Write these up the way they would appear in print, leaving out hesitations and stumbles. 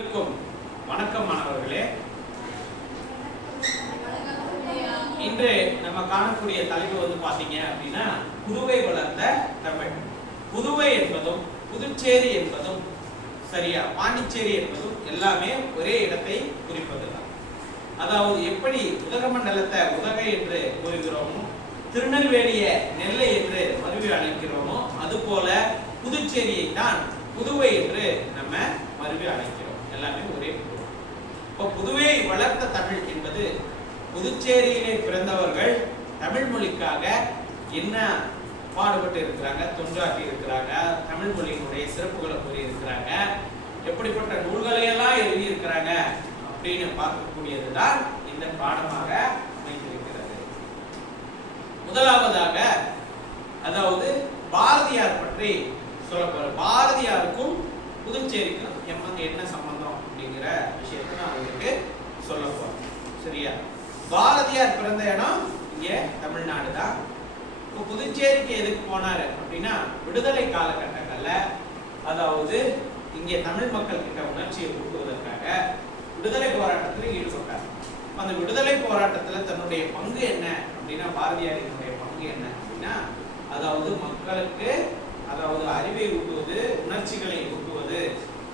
வணக்கம் மாணவர்களே. இன்று நம்ம காணக்கூடிய தலைப்பு வந்து பாத்தீங்க அப்படின்னா புதுவை வளர்ந்த தமிழ். புதுவை என்பதும் புதுச்சேரி என்பதும் சரியா பாண்டிச்சேரி என்பதும் எல்லாமே ஒரே இடத்தை குறிப்பதுதான். அதாவது எப்படி உதகமண்டலத்தை உதகை என்று கூறுகிறோமோ, திருநெல்வேலிய நெல்லை என்று மறுவி அழைக்கிறோமோ, அதுபோல புதுச்சேரியை தான் புதுவை என்று நம்ம மறுவி அழைக்கிறோம். எல்லாமே ஒரே பொருள். இப்போ புதுவை வளர்த்த தமிழ் என்பது புதுச்சேரியிலே பிறந்தவர்கள் தமிழ் மொழிக்காக என்ன பாடுபட்டு இருக்கிறாங்க, தொண்டாற்றி இருக்கிறாங்க, தமிழ் மொழியினுடைய சிறப்புகளை கூறி இருக்கிறாங்க, எப்படிப்பட்ட நூல்களை எல்லாம் எழுதி இருக்கிறாங்க அப்படின்னு பார்க்கக்கூடியதுதான் இந்த பாடமாக அமைந்திருக்கிறது. முதலாவதாக அதாவது பாரதியார் பற்றி சொல்லப்போற. பாரதியாருக்கும் புதுச்சேரிக்கும் என்ன சம்பந்தம் அப்படிங்கிற விஷயத்தை நான் உங்களுக்கு சொல்ல போறேன். சரியா? பாரதியார் பிறந்த இடம் இங்கே தமிழ்நாடு தான். இப்போ புதுச்சேரிக்கு எதுக்கு போனாரு அப்படின்னா, விடுதலை காலகட்டங்கள்ல அதாவது இங்கே தமிழ் மக்கள் கிட்ட உணர்ச்சியை ஊட்டுவதற்காக விடுதலை போராட்டத்தில் ஈடுபட்டார். அந்த விடுதலை போராட்டத்தில் தன்னுடைய பங்கு என்ன அப்படின்னா, பாரதியாரினுடைய பங்கு என்ன அப்படின்னா, அதாவது மக்களுக்கு அதாவது அறிவை ஊட்டுவது, உணர்ச்சிகளை ஊட்டுவது,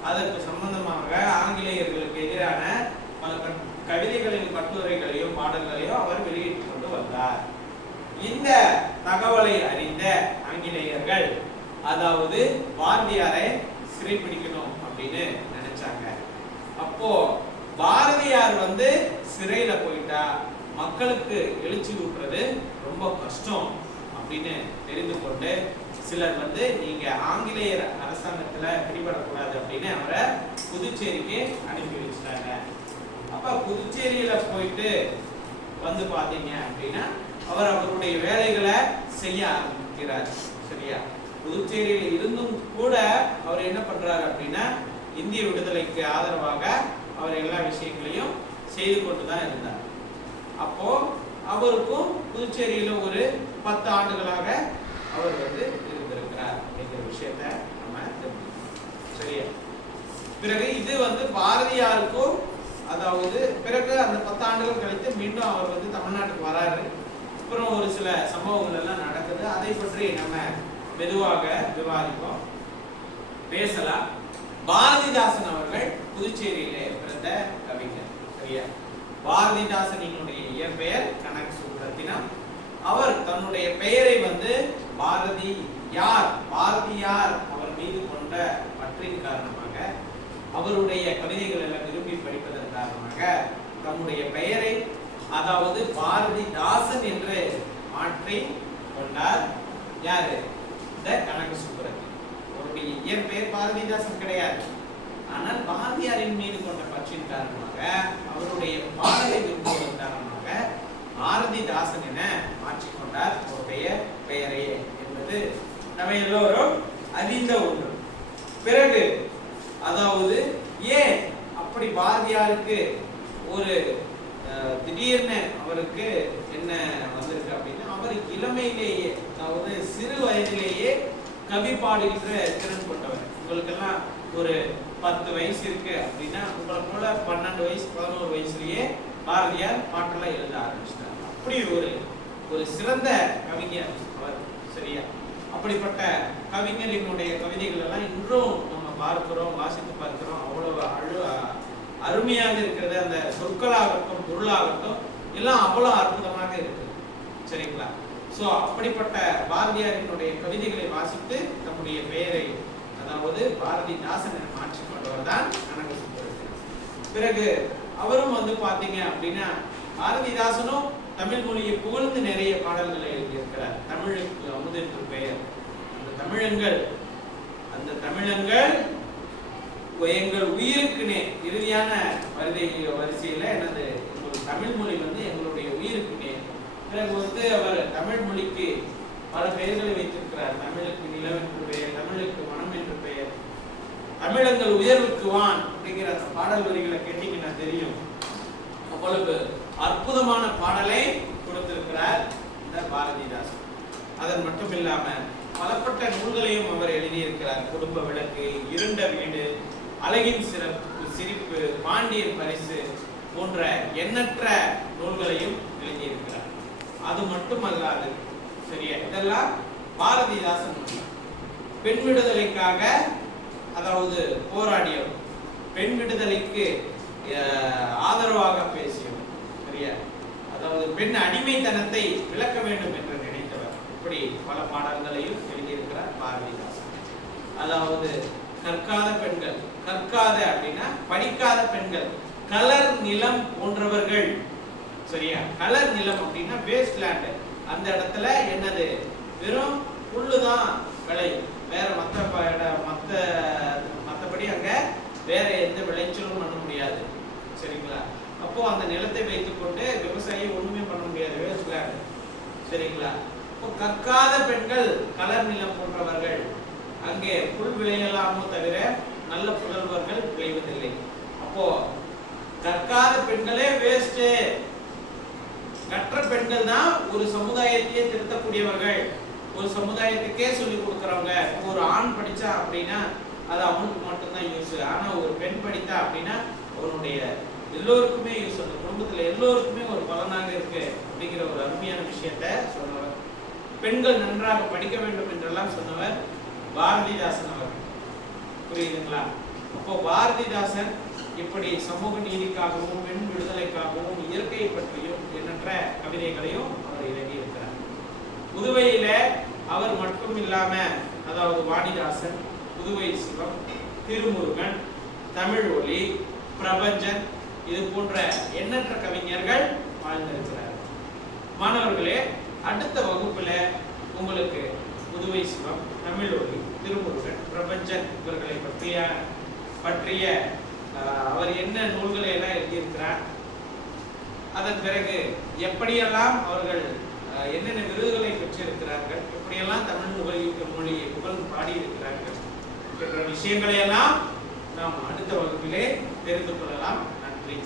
அதற்கு சம்பந்தமாக ஆங்கிலேயர்களுக்கு எதிரான பல கவிதைகளின் கட்டுரைகளையும் பாடல்களையும் அவர் வெளியிட்டுக் கொண்டு வந்தார். இந்த தகவலை அறிந்த ஆங்கிலேயர்கள் அதாவது பாரதியாரை சிறைப்பிடிக்கணும் அப்படின்னு நினைச்சாங்க. அப்போ பாரதியார் சிறையில போயிட்டா மக்களுக்கு எழுச்சி ஊட்டுறது ரொம்ப கஷ்டம் அப்படின்னு தெரிந்து கொண்டு சிலர் நீங்க ஆங்கிலேயர் அரசாங்கத்துல பிடிபடக்கூடாது அப்படின்னு அவரை புதுச்சேரிக்கு அனுப்பி வச்சுட்டாங்க. அப்ப புதுச்சேரியில போயிட்டு பாத்தீங்க அப்படின்னா அவர் அவருடைய வேலைகளை செய்ய ஆரம்பிக்கிறார். சரியா? புதுச்சேரியில இருந்தும் கூட அவர் என்ன பண்றாரு அப்படின்னா, இந்திய விடுதலைக்கு ஆதரவாக அவர் எல்லா விஷயங்களையும் செய்து கொண்டுதான் இருந்தார். அப்போ அவருக்கும் புதுச்சேரியில ஒரு 10 ஆண்டுகளாக அவர் இருந்திருக்கிறார் என்ற விஷயத்தை நம்ம தெரிஞ்சுக்கணும். சரியா? பிறகு இது பாரதியாருக்கும் அதாவது பிறகு அந்த 10 ஆண்டுகள் கழித்து மீண்டும் அவர் தமிழ்நாட்டுக்கு வராரு. அப்புறம் ஒரு சில சம்பவங்கள் எல்லாம் நடக்குது. அதை பற்றி நம்ம மெதுவாக விவாதிப்போம், பேசலாம். பாரதிதாசன் அவர்கள் புதுச்சேரியிலே பிறந்த கவிஞர். சரியா? பாரதிதாசனினுடைய இயற்பெயர் கனக சுப்புரத்தினம். அவர் தன்னுடைய பெயரை பாரதியார் அவர் மீது கொண்ட பற்றின் காரணமாக, அவருடைய கவிதைகள் எல்லாம் விரும்பி படிப்பதன் காரணமாக தன்னுடைய பெயரை அதாவது பாரதிதாசன் என்று மாற்றி கொண்டார். யாரு? இந்த கனக சுப்புரத்தினம். அவருடைய இயற்பெயர் பாரதிதாசன் கிடையாது. ஆனால் பாரதியாரின் மீது கொண்ட பற்றின் காரணமாக, அவருடைய பாடலை விரும்புவதன் காரணமாக பாரதிதாசன் என மாற்றிக்கொண்டார் அவருடைய பெயரே என்பது நம்ம எல்லோரும் அறிந்த ஒன்று. பிறகு அதாவது ஏன் அப்படி பாரதியாருக்கு ஒரு திடீர்னு அவருக்கு என்ன வந்திருக்கு அப்படின்னா, அவர் இளமையிலேயே அதாவது சிறு வயதிலேயே கவி பாடுகின்ற திறன் கொண்டவர். உங்களுக்கெல்லாம் ஒரு 10 வயசு இருக்கு அப்படின்னா, உங்களை போல 12 வயசு 11 வயசுலயே பாரதியார் பாட்டெல்லாம் எழுத ஆரம்பிச்சிட்டார். அப்படி ஒரு சிறந்த கவிஞர் அவர். சரியா? அப்படிப்பட்ட கவிஞரினுடைய கவிதைகள் எல்லாம் இன்றும் நம்ம பார்க்கிறோம், வாசித்து பார்க்கிறோம். அவ்வளவு அருமையாக இருக்கிறது. அந்த சொற்களாகட்டும் பொருளாகட்டும் எல்லாம் அவ்வளவு அற்புதமாக இருக்கு. சரிங்களா? சோ அப்படிப்பட்ட பாரதியாரினுடைய கவிதைகளை வாசித்து நம்முடைய பெயரை அதாவது பாரதிதாசன் என மாற்றிக்கொண்டவர் தான் கனக சுப்புரத்தினம். பிறகு அவரும் பாத்தீங்க அப்படின்னா, பாரதிதாசனும் தமிழ் மொழியை புகழ்ந்து நிறைய பாடல்களை எழுதியிருக்கிறார். தமிழுக்கு அமுது என்று பெயர். அந்த தமிழங்கள் எங்கள் உயிருக்குனே இறுதியான வரிசையில எனது தமிழ் மொழி எங்களுடைய உயிருக்குனே. பிறகு அவர் தமிழ் மொழிக்கு பல பெயர்களை வைத்திருக்கிறார். தமிழுக்கு நிலம் என்று பெயர், தமிழுக்கு மனம் என்று பெயர், தமிழங்கள் உயர்வுக்கு வான் அப்படிங்கிற அந்த பாடல் வரிகளை கேட்டீங்கன்னா தெரியும். அவ்வளவு அற்புதமான பாடலை கொடுத்திருக்கிறார் இந்த பாரதிதாசன். அதன் மட்டும் இல்லாம பலப்பட்ட நூல்களையும் அவர் எழுதியிருக்கிறார். குடும்ப விளக்கு, இருண்ட வீடு, அழகின் சிரிப்பு, பாண்டியன் பரிசு போன்ற எண்ணற்ற நூல்களையும் எழுதியிருக்கிறார். அது மட்டுமல்லாது சரியா, இதெல்லாம் பாரதிதாசன் பெண் விடுதலைக்காக அதாவது போராடியவர், பெண் விடுதலைக்கு ஆதரவாக பேசியவர் சரியா, அதாவது பெண் அடிமைத்தனத்தை விளக்க வேண்டும் என்று நினைத்தவர். இப்படி பல பாடல்களையும் எழுதியிருக்கிறார் பாரதிதாசன். அதாவது கற்காத பெண்கள், கற்காத அப்படின்னா படிக்காத பெண்கள், கலர் நிலம் போன்றவர்கள் சரியா. கலர் நிலம் அப்படின்னா வேஸ்ட் லேண்ட், அந்த இடத்துல என்னது வெறும் புல்லுதான் விளையும், வேற மற்றபடி அங்க வேற எந்த விளைச்சலும் பண்ண முடியாது சரிங்களா. அப்போ அந்த நிலத்தை வைத்துக்கொண்டு விவசாயி ஒண்ணுமே பண்ண முடியாது, வேஸ்ட் லேண்ட் சரிங்களா. இப்போ கற்காத பெண்கள் கலர் நிலம் போன்றவர்கள், அங்கே புல் விளையலாமோ தவிர நல்ல புதல்வர்கள் விளைவதில்லை. அப்போ கற்காத பெண்களே வேஸ்ட், கற்ற பெண்கள் தான் ஒரு சமுதாயத்தையே திருத்தக்கூடியவர்கள், ஒரு சமுதாயத்துக்கே சொல்லி கொடுக்கறவங்க. ஒரு ஆண் படிச்சா அப்படின்னா அது அவனுக்கு மட்டும்தான் யூஸ், ஆனா ஒரு பெண் படித்தா அப்படின்னா அவனுடைய எல்லோருக்குமே யூஸ், அந்த குடும்பத்துல எல்லோருக்குமே ஒரு பலனாக இருக்கு அப்படிங்கிற ஒரு அருமையான விஷயத்தை சொன்னவர். பெண்கள் நன்றாக படிக்க வேண்டும் என்றெல்லாம் சொன்னவர் பாரதிதாசன் அவர். புரியுதுங்களா? அப்போ பாரதிதாசன் இப்படி சமூக நீதிக்காகவும் பெண் விடுதலைக்காகவும் இயற்கையை பற்றியும் எண்ணற்ற கவிதைகளையும் அவர் எழுதியிருக்கிறார். புதுவையில அவர் மட்டும் இல்லாம, அதாவது வாணிதாசன், புதுவை சிவம், திருமுருகன், தமிழ் ஒளி, பிரபஞ்சன், இது போன்ற எண்ணற்ற கவிஞர்கள் வாழ்ந்திருக்கிறார்கள். மாணவர்களே, அடுத்த வகுப்புல உங்களுக்கு புதுவை சிவம், தமிழ் ஒளி, திருமுருகன், பிரபஞ்சன் இவர்களை பற்றிய அவர் என்ன நூல்களை எல்லாம் எழுதியிருக்கிறார், அதன் பிறகு எப்படியெல்லாம் அவர்கள் என்னென்ன விருதுகளை பெற்றிருக்கிறார்கள், எப்படியெல்லாம் தமிழ் மொழியை புகழ் பாடியிருக்கிறார்கள் என்ற விஷயங்களை எல்லாம் நாம் அடுத்த வகுப்பிலே தெரிந்து கொள்ளலாம். நன்றி.